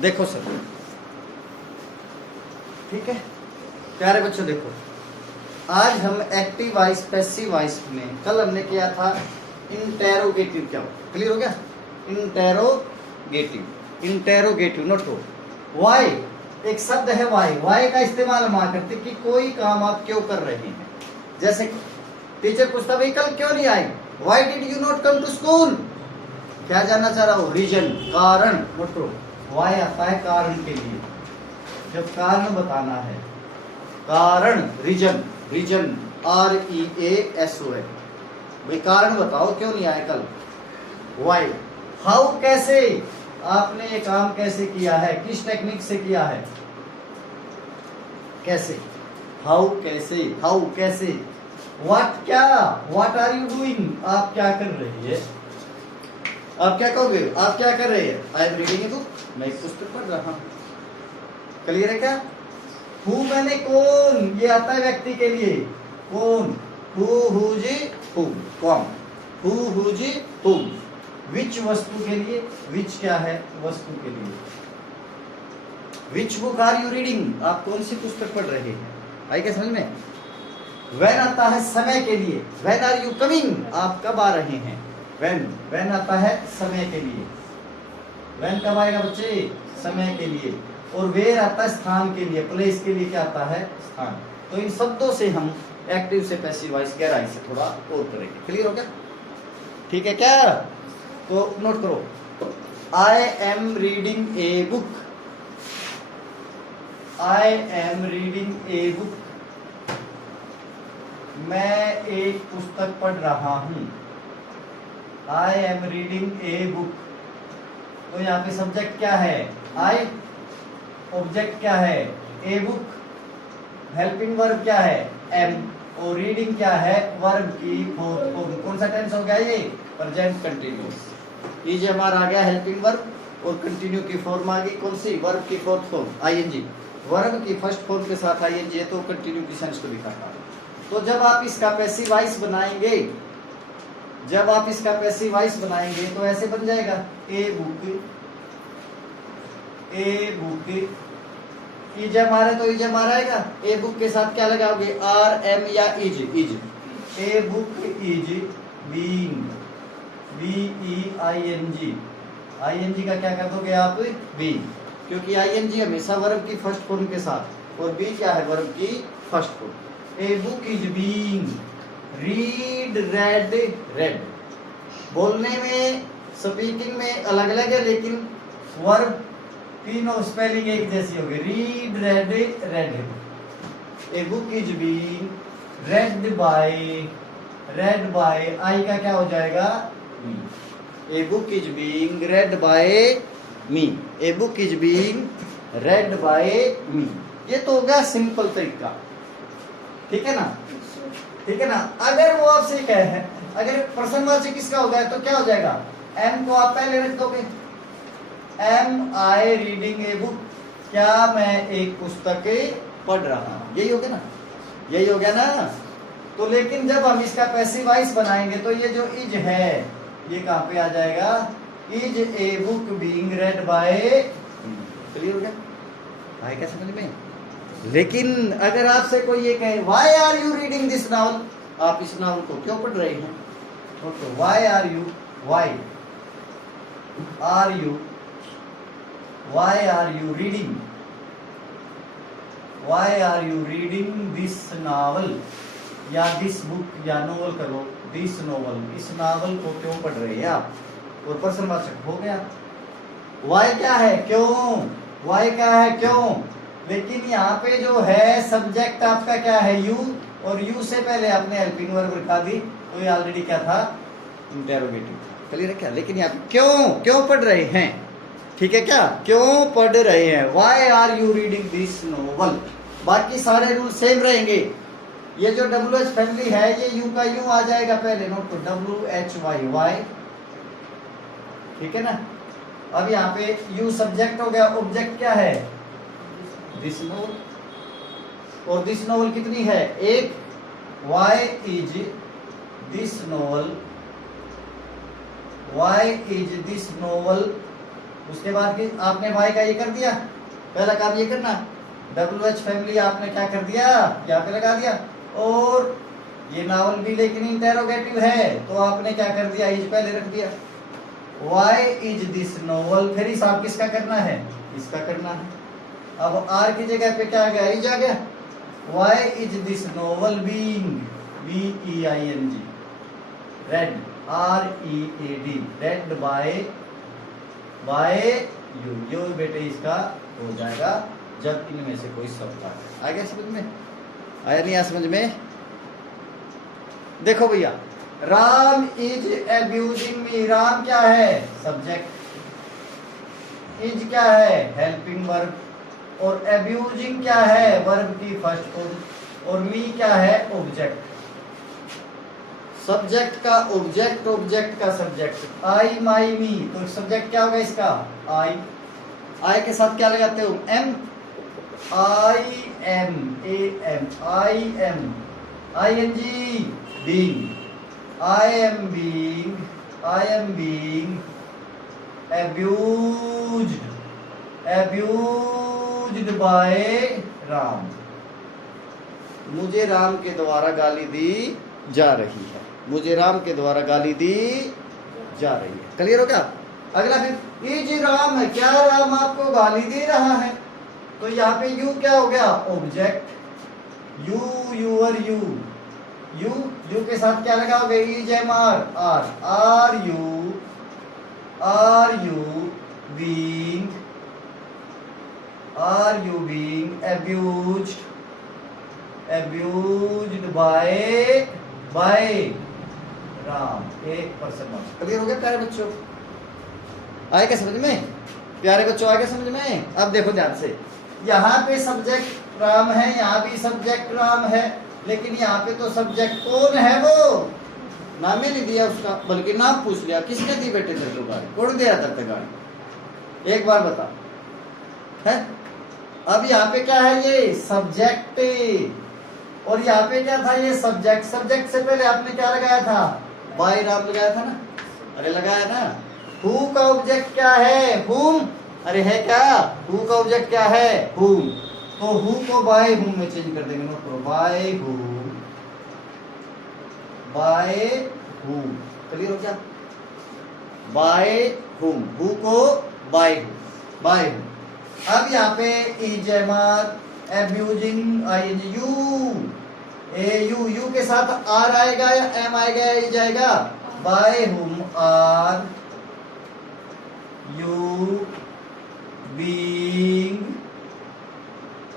देखो सर, ठीक है प्यारे बच्चों, देखो आज हम एक्टिव वॉइस पैसिव वॉइस में, कल हमने किया था इंटेरोगेटिव। क्या क्लियर हो गया? इंटेरोगेटिव नोट करो। वाई एक शब्द है, वाई का इस्तेमाल हम करते कि कोई काम आप क्यों कर रहे हैं। जैसे टीचर पूछता भाई कल क्यों नहीं आई, why did you not come to school. क्या जानना चाह रहा हो? रीजन, कारण। नोट करो, वाई आता है कारण के लिए, जब कारण बताना है। कारण, रीजन, REASO है। भाई कारण बताओ क्यों नहीं आए कल। वाई। हाउ कैसे, आपने ये काम कैसे किया है, किस टेक्निक से किया है, कैसे। हाउ कैसे। व्हाट क्या, व्हाट आर यू डूइंग, आप क्या कर रही है। आप क्या कहोगे, आप क्या कर रहे हैं। I am reading a book, मैं एक पुस्तक पढ़ रहा हूं। क्लियर है क्या? हु मैंने कौन, ये आता है व्यक्ति के लिए। कौन, हुम। विच वस्तु के लिए, विच क्या है, वस्तु के लिए। Which book are you reading, आप कौन सी पुस्तक पढ़ रहे हैं। आई क्या समझ में? व्हेन आता है समय के लिए, व्हेन आर यू कमिंग, आप कब आ रहे हैं। व्हेन आता है समय के लिए, व्हेन कब आएगा बच्चे, समय के लिए। और वेयर आता है स्थान के लिए, प्लेस के लिए क्या आता है, स्थान। तो इन शब्दों से हम एक्टिव से पैसिव वॉइस गहराई से थोड़ा और करेंगे। क्लियर हो गया? ठीक है क्या? तो नोट करो, I am reading a book, I am reading a book, मैं एक पुस्तक पढ़ रहा हूं। I am reading a book, तो यहाँ पे सब्जेक्ट क्या है, आई। ऑब्जेक्ट क्या है, ए बुक। हेल्पिंग वर्ब क्या है, एम। और रीडिंग क्या है, वर्ब की फोर्थ फॉर्म। कौन सा टेंस हो गया ये, प्रेजेंट कंटिन्यूअस। ये जो हमारा आ गया हेल्पिंग वर्ब, और कंटिन्यू की फॉर्म आ गई कौन सी, वर्ब की फोर्थ फॉर्म आईएनजी। वर्ब की फर्स्ट फॉर्म के साथ आईएनजी है तो कंटिन्यू की सेंस को दिखाता है। तो जब आप इसका पैसिव वॉइस बनाएंगे, तो ऐसे बन जाएगा, ए बुक, इज हमारे तो इज हमारा आएगा। ए बुक के साथ क्या लगाओगे, आर एम या is. A book is being, ING का क्या कर दोगे आप, बी, क्योंकि आईएनजी हमेशा वर्ब की फर्स्ट फॉर्म के साथ, और बी क्या है, वर्ब की first form. A book is being read, red. बोलने में, स्पीकिंग में अलग अलग है, लेकिन वर्ब तीनों स्पेलिंग एक जैसी होगी। Read, read. A book is being read by, I का क्या हो जाएगा, me. A book is being read by me, a book is being read by me. ये तो हो गया सिंपल तरीका, ठीक है ना। अगर वो आपसे कहे, अगर प्रश्नवाची किसका होगा तो क्या हो जाएगा, एम को आप पहले रख दोगे। Am I reading a book, क्या मैं एक पुस्तक पढ़ रहा हूं। यही हो गया ना। तो लेकिन जब हम इसका पैसिव वॉइस बनाएंगे तो ये जो इज है ये कहां पे आ जाएगा, is a book being read by. Clear हो गया? भाई क्या समझ में? लेकिन अगर आपसे कोई ये कहे why are you reading this novel, आप इस नॉवल को क्यों पढ़ रहे हैं, तो why are you reading this novel, या दिस बुक, या नोवेल करो, दिस नोवेल, इस नॉवल को क्यों पढ़ रहे हैं आप। और प्रश्नवाचक हो गया। वाई क्या है, क्यों। लेकिन यहाँ पे जो है सब्जेक्ट आपका क्या है, यू, और यू से पहले आपने हेल्पिंग वर्ब रखा दी, तो ये ऑलरेडी क्या था, इंटेरोगेटिव। क्लियर है क्या? लेकिन यहाँ पे क्यों पढ़ रहे हैं, ठीक है क्या, क्यों पढ़ रहे हैं, why are you reading this novel. बाकी सारे रूल सेम रहेंगे। ये जो WH फैमिली है, ये यू का यू आ जाएगा पहले, नोट तो WHY, ठीक है ना। अब यहाँ पे यू सब्जेक्ट हो गया, ऑब्जेक्ट क्या है, दिस नोवेल। और दिस नोवेल कितनी है, एक। वाई इज दिस नोवेल उसके बाद की आपने वाई का ये कर दिया, पहला काम ये करना, WH फैमिली आपने क्या कर दिया, यहाँ पे लगा दिया। और ये नावल भी लेकिन इंटेरोगेटिव है, तो आपने क्या कर दिया, इज पहले रख दिया। वाई इज दिस नोवेल, फिर हिसाब किसका करना है, इसका करना है। अब आर की जगह पे क्या आ गया, इज आ गया। Why is this novel being, BEING, read, READ, read by you, यो बेटे इसका हो जाएगा जब इनमें से कोई शब्द आ गया। समझ में आया, नहीं आया समझ में? देखो भैया, राम इज एब्यूजिंग मी, राम क्या है, सब्जेक्ट, इज क्या है, हेल्पिंग वर्ब, और एब्यूजिंग क्या है, वर्ब की फर्स्ट फॉर्म, और मी क्या है, ऑब्जेक्ट। सब्जेक्ट का ऑब्जेक्ट, ऑब्जेक्ट का सब्जेक्ट, आई माई मी, तो सब्जेक्ट क्या होगा इसका, आई। आई के साथ क्या लगाते हो, am, I am, AM, I am, ING, being, I am being abused by Ram, मुझे राम के द्वारा गाली दी जा रही है, मुझे राम के द्वारा गाली दी जा रही है। क्लियर हो क्या? अगला फिर इज राम है, क्या राम आपको गाली दे रहा है, तो यहाँ पे यू क्या हो गया, ऑब्जेक्ट, यू, यूअर, यू के साथ क्या लगाओगे, is am are, are you being abused by Ram, एक पर्सन। क्लियर हो गया प्यारे बच्चों? आए क्या समझ में, प्यारे बच्चों आए क्या समझ में? अब देखो ध्यान से, यहाँ पे सब्जेक्ट राम है, यहाँ भी सब्जेक्ट राम है, लेकिन यहाँ पे तो सब्जेक्ट कौन है, वो नाम ही नहीं दिया उसका, बल्कि नाम पूछ लिया, किसने दी बेटे तेरे को गाड़ी, कौन दिया तेरे को गाड़ी, एक बार बता है। अब यहाँ पे क्या है, ये सब्जेक्ट, और यहाँ पे क्या था, ये सब्जेक्ट। सब्जेक्ट से पहले आपने क्या लगाया था, बाय राम लगाया था ना, अरे लगाया ना। हु का ऑब्जेक्ट क्या है, हुम, अरे है क्या, हु का ऑब्जेक्ट क्या है, हुम, तो हु को बाय हुम में चेंज कर देंगे, नोट करो, बाय हुम, क्लियर हो क्या, by whom, who co by whom. अब यहाँ पे is am are, abusing ING, you के साथ आर आएगा या एम आएगा या इज आएगा, by whom are you being,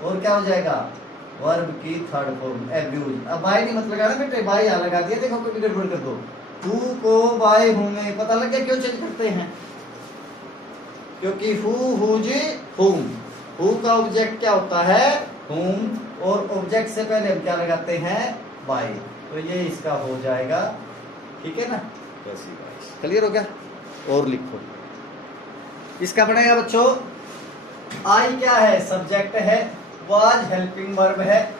और क्या हो जाएगा, वर्ब की थर्ड फॉर्म, एब्यूज। अब बाय नहीं मत लगाना बेटे, बाय यहाँ लगा दिया, देखो कभी गड़बड़ कर दो, हु को बाय हुम में, पता लग गया क्यों चेंज करते हैं, क्योंकि हु, हुज, हुम, हु का ऑब्जेक्ट क्या होता है, हुम, और ऑब्जेक्ट से पहले हम क्या लगाते हैं, बाय, तो ये इसका हो जाएगा, ठीक है ना, क्लियर हो गया? और लिखो, इसका बनेगा बच्चों, आई क्या है, सब्जेक्ट है, वाज हेल्पिंग वर्ब है,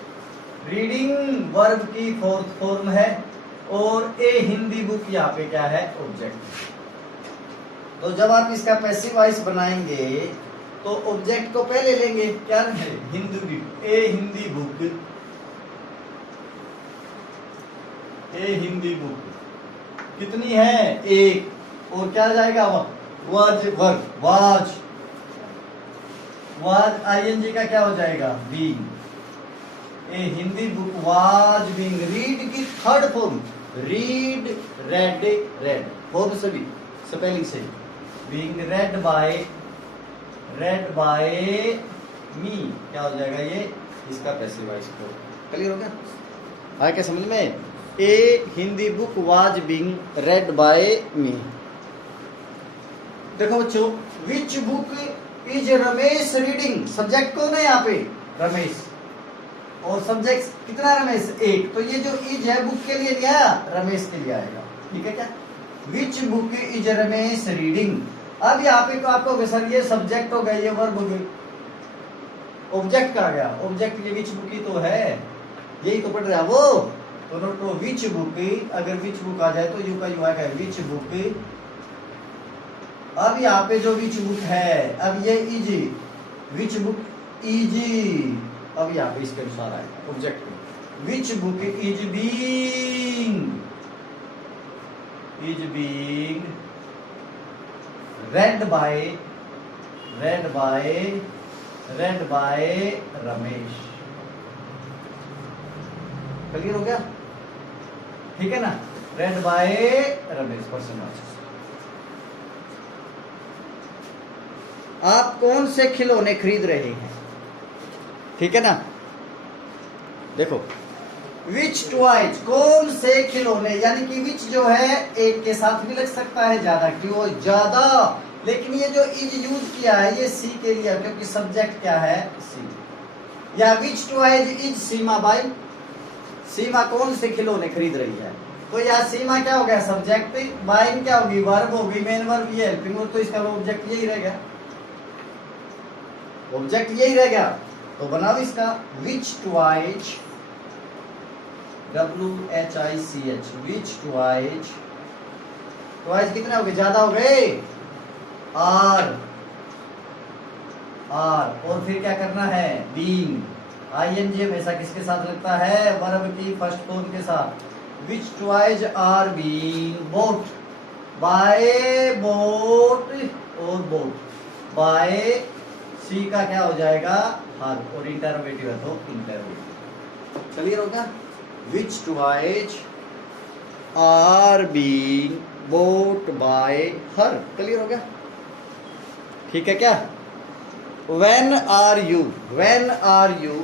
रीडिंग वर्ब की फोर्थ फॉर्म है, और ए हिंदी बुक यहाँ पे क्या है, ऑब्जेक्ट। तो जब आप इसका पैसिव वॉइस बनाएंगे तो ऑब्जेक्ट को पहले लेंगे, क्या है, हिंदी बुक, ए हिंदी बुक, ए हिंदी बुक कितनी है, एक, और क्या जाएगा, वाज वर्ब, वाज ING का क्या हो जाएगा, being, a Hindi book was being, read की third form, read, read form से भी, स्पेलिंग से, बीइंग रेड बाय मी, क्या हो जाएगा ये, इसका पैसिव वॉइस को। क्लियर हो गया? आया क्या समझ में? A Hindi book was being read by me. देखो बच्चों, which book is Ramesh reading, subject कौन है यहाँ पे, रमेश, और सब्जेक्ट कितना, रमेश, एक, तो ये जो इज है बुक के लिए लिया, रमेश के लिए आएगा, ठीक है क्या, विच बुक इज रमेश रीडिंग। अब यहाँ पे तो आपको सर ये सब्जेक्ट हो गया, ये वर्ब हो गई, ऑब्जेक्ट का आ गया, ऑब्जेक्ट ये विच बुक ही तो है, यही तो पढ़ रहा है वो, तो नोट को विच बुक, अगर विच बुक आ जाए तो यू का यू आएगा, विच बुक अब यहाँ पे जो विच बुक है, अब ये इज, विच बुक इज, अब यहाँ पे इसके अनुसार आएगा ऑब्जेक्ट में, विच book is being read by Ramesh. Clear हो गया? ठीक है ना, read by रमेश पर्सन। आप कौन से खिलौने खरीद रहे हैं? ठीक है ना, देखो विच टॉयज, कौन से खिलौने, यानी कि विच जो है एक के साथ भी लग सकता है, ज्यादा क्यों, ज्यादा, लेकिन ये जो इज यूज किया है ये सी के लिए, क्योंकि सब्जेक्ट क्या है, सी। या विच टॉयज इज सीमा बाई, सीमा कौन से खिलौने खरीद रही है, तो या सीमा क्या हो गया सब्जेक्ट, बाइन क्या होगी वर्ब होगी, मेन वर्ब ये हेल्पिंग वर्ब, तो इसका ऑब्जेक्ट यही रह गया, ऑब्जेक्ट यही रह गया। तो बनाओ इसका which toys, WHICH, which toys, toys कितने हो गए, ज्यादा हो गए, आर, और फिर क्या करना है, बीइंग, ING हमेशा किसके साथ लगता है, वर्ब की फर्स्ट फॉर्म के साथ। Which toys are being bought by, bought और बोट बाय, सी का क्या हो जाएगा, हर, और इंटरोगेटिव है तो इंटरोगेटिव। क्लियर होगा? Which toys are being bought by her. Clear हो गया? ठीक है क्या? When are you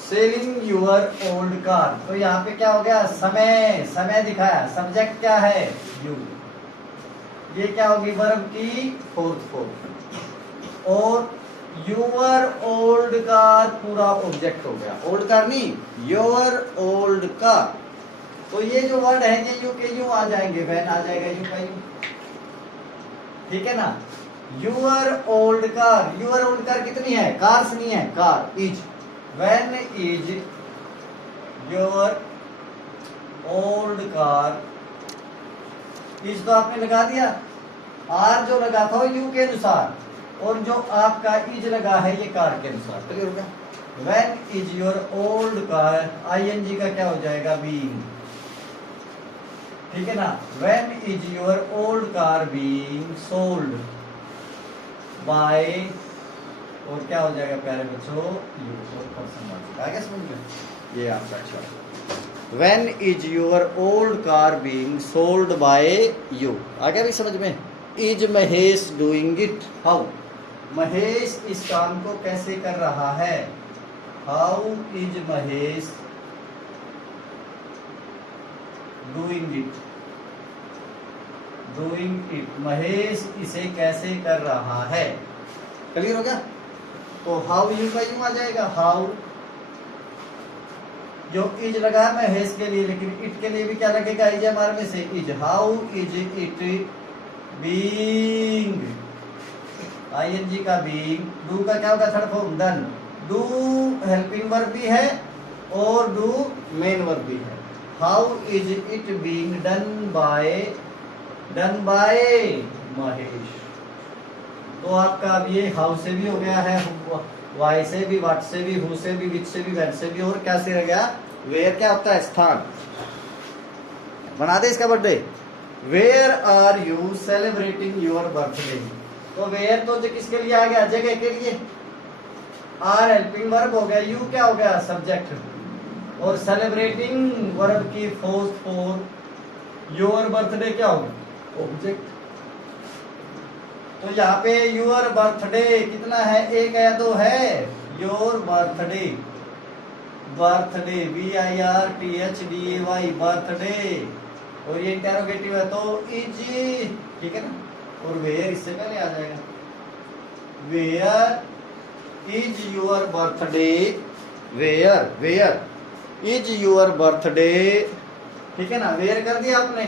selling your old car, तो यहाँ पे क्या हो गया, समय, समय दिखाया, सब्जेक्ट क्या है, यू, ये क्या होगी वर्ब की फोर्थ फॉर्म, और यूर ओल्ड कार पूरा ऑब्जेक्ट हो गया, ओल्ड कार नहीं, योर ओल्ड कार। तो ये जो वर्ड है ये यू के यू आ जाएंगे, वैन आ जाएगा यू का यू, ठीक है ना। Your old car, your old car कितनी है, कार्स नहीं है, car, is, when is your old car, is तो आपने लगा दिया, आर जो लगा था यू के अनुसार, और जो आपका इज लगा है ये कार के अनुसार। क्लियर हो गया? When is your old car, ING का क्या हो जाएगा, बीइंग, ठीक है ना। When is your old car being sold by, और क्या हो जाएगा प्यारे बच्चों, यू, और पर्सन आगे समझ में, ये आपका अच्छा। When is your old car being sold by you, आगे भी समझ में। Is Mahesh doing it, how, Mahesh इस काम को कैसे कर रहा है, how is Mahesh doing it, Mahesh इसे कैसे कर रहा है। क्लियर हो गया? तो हाउ यू का यू आ जाएगा, हाउ, जो इज लगा है महेश के लिए, लेकिन इट के लिए भी क्या लगेगा, इज हमारे में से is, how is it being, ING का बीइंग, डू का क्या होगा third form, done, do helping verb भी है और डू मेन वर्ब भी है। How is it being done by Mahesh, तो आपका अब ये हाउ से भी हो गया है, वाई से भी, व्हाट से भी, हु से भी, विच से भी, व्हेन से भी, और क्या से रह गया, वेयर क्या होता है, स्थान। बना दे इसका birthday, where are you celebrating your birthday, तो वेयर तो किसके लिए आ गया, जगह के लिए, आर हेल्पिंग वर्ब हो गया, यू क्या हो गया सब्जेक्ट, और सेलिब्रेटिंग वर्ब की फोर्थ फॉर्म, योर बर्थडे क्या होगा, ऑब्जेक्ट। तो यहाँ पे योर बर्थडे कितना है, एक है या दो है, योर बर्थडे, BIRTHDAY, बर्थडे, और ये इंटेरोगेटिव है तो इज, ठीक है ना, और वेयर इससे पहले आ जाएगा, where is your birthday, where is your birthday, ठीक है ना, वेयर कर दिया आपने,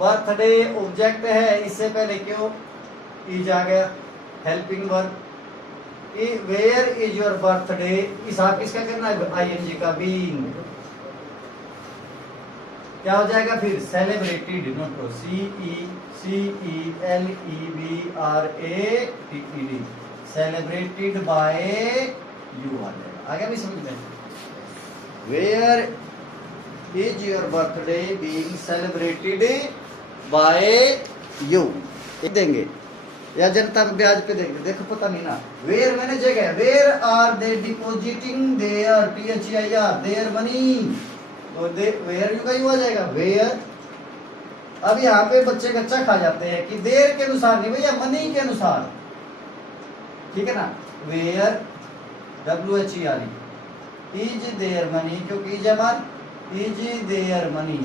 बर्थडे ऑब्जेक्ट है, इससे पहले क्यों इज आ गया, helping verb, where is your birthday, इस आप किसका करना है, ING का, बीइंग, क्या हो जाएगा फिर celebrated, note CELEBRATED, celebrated by you आ जाएगा। आगे भी समझ में, where is your birthday being celebrated by you देंगे, या जनता ब्याज पे देंगे, देखो पता नहीं ना। वेयर मैंने जगह, where are they depositing their THEIR their money, तो दे वेयर यू का यू आ जाएगा वेयर। अब यहाँ पे बच्चे कच्चा खा जाते हैं कि देर के अनुसार नहीं भैया, मनी के अनुसार, ठीक है ना। Where WHERE is their money, क्योंकि इज हमार is their money,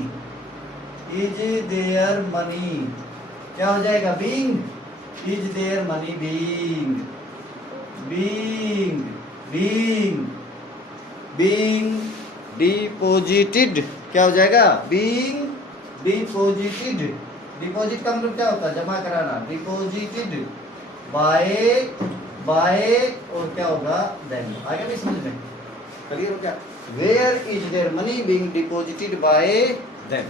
is their money क्या हो जाएगा being, is their money being, being being being deposited, क्या हो जाएगा बीइंग डिपोजिटेड। डिपॉजिट का मतलब क्या होता है, जमा कराना, डिपोजिटेड बाय और क्या होगा देन। आगे भी समझ में क्लियर हो क्या। Where is their money being deposited by them.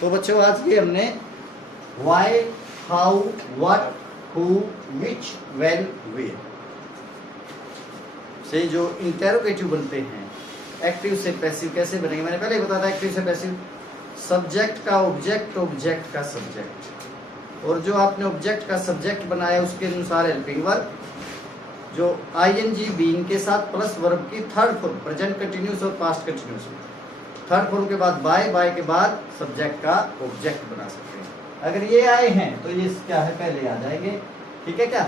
तो बच्चों आज की हमने why, how, what, who, which, when, where से जो इंटेरोगेटिव बनते हैं, एक्टिव से पैसिव कैसे बनेंगे मैंने पहले ही बताया था। एक्टिव से पैसिव, सब्जेक्ट का ऑब्जेक्ट, ऑब्जेक्ट का सब्जेक्ट, और जो आपने ऑब्जेक्ट का सब्जेक्ट बनाया उसके अनुसार हेल्पिंग वर्ब, जो ING बीइंग के साथ प्लस वर्ब की थर्ड फॉर्म, प्रेजेंट कंटिन्यूस और पास्ट कंटिन्यूस, थर्ड फॉर्म के बाद बाय के बाद सब्जेक्ट का ऑब्जेक्ट बना सकते हैं। अगर ये आए हैं तो ये क्या है पहले आ जाएंगे, ठीक है क्या।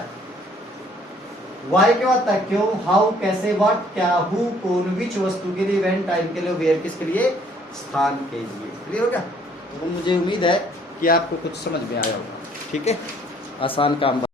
वाई क्या होता है, क्यों, हाउ कैसे, व्हाट क्या, हु कौन, विच वस्तु के लिए, व्हेन टाइम के लिए, वेयर किसके लिए, स्थान के लिए। क्लियर हो गया। तो मुझे उम्मीद है कि आपको कुछ समझ में आया होगा, ठीक है। आसान काम।